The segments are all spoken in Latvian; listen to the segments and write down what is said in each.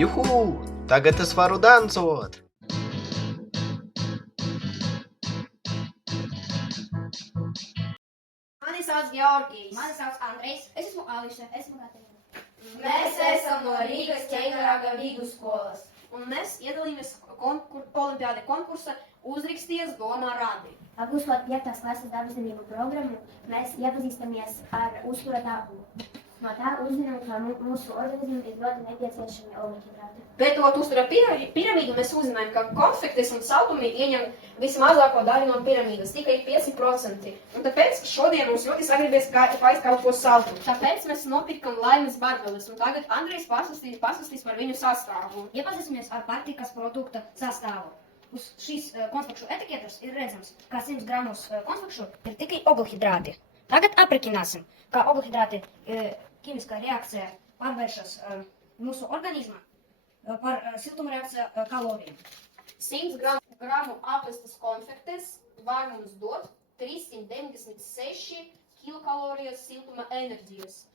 Juhu! Tagad es varu dancot! Mani sauc Georgijs. Mani sauc Andrejs. Es esmu Alise. Esmu Katerina. Mēs esam no Rīgas Ķeņģerāga vidusskolas. Un mēs iedalījāmies olimpiāde konkursa Uzraksties, domā, rādi. Apgūstot 5. klases dabaszinību programmu, mēs iepazīstamies ar uztura tāpumu. No tā uzzinām, ka mūsu organismam ir ļoti nepieciešami ogļhidrāti. Pētot uztura piramīdu, mēs uzzinājām, ka konfektes un saldumi ieņem vismazāko daļu no piramīdas, tikai 5%. Un tāpēc šodien mums ļoti sagribēs paist kaut ko saldu. Tāpēc mēs nopirkam Laimes barbeles, un tagad Andrejs pastāstīs par viņu sastāvu. Iepazīsimies ar pārtikas produkta sastāvu. Uz šīs konfekšu etiketes ir redzams, ka 100 gramos konfekšu ir tikai ogļhidrāti. Tagad aprēķināsim, kā ogļhidrāti ķīmiskā reakcija pārvēršas mūsu organismā par siltumreakciju kalorijām. 100 gramu apvestas konfektes var mums dot 396 kilokalorijas siltuma enerģijas.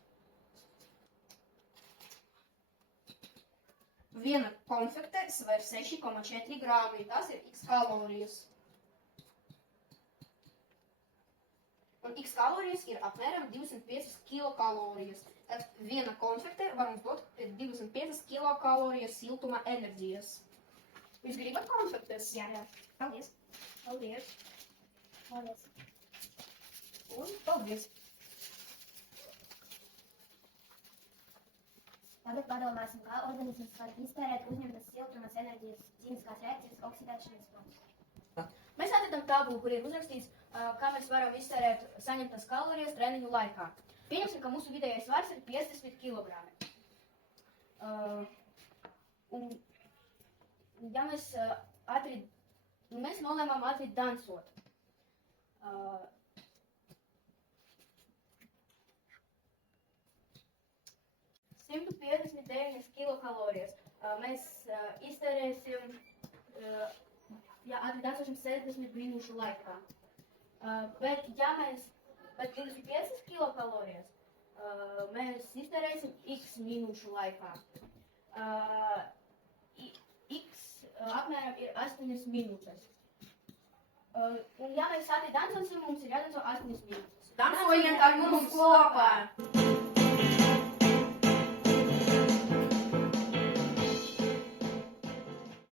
Viena konfekte sver 6,4 grāmi, tas ir x kalorijas. Un x kalorijas ir apmēram 205 kilokalorijas. Tad viena konfekte var mums dot 205 kilokalorijas siltuma enerģijas. Jūs gribat konfektes? Jā. Paldies. Paldies. Paldies. Un paldies. Tagad padomāsim, kā organisms var iztērēt uzņemtas siltumas enerģijas ķīmiskās reakcijas oksidēšanas procesā. Mēs atradām tabulu, kur ir uzrakstīts, kā mēs varam iztērēt saņemtas kalorijas treniņu laikā. Pieņemsim, ka mūsu vidējais svars ir 50 kg. Ja mēs nolēmām atrit dancot. 159 kilokalorijas. Mēs iztērēsim, atrit dancošam 60 minūšu laikā. Bet 25 kilokalorijas mēs iztērēsim x minūšu laikā. X apmēram ir 8 minūtes. Un ja mēs atrit dancosim, mums ir jādanco 8 minūtes. Dancojiet ar mums kopā!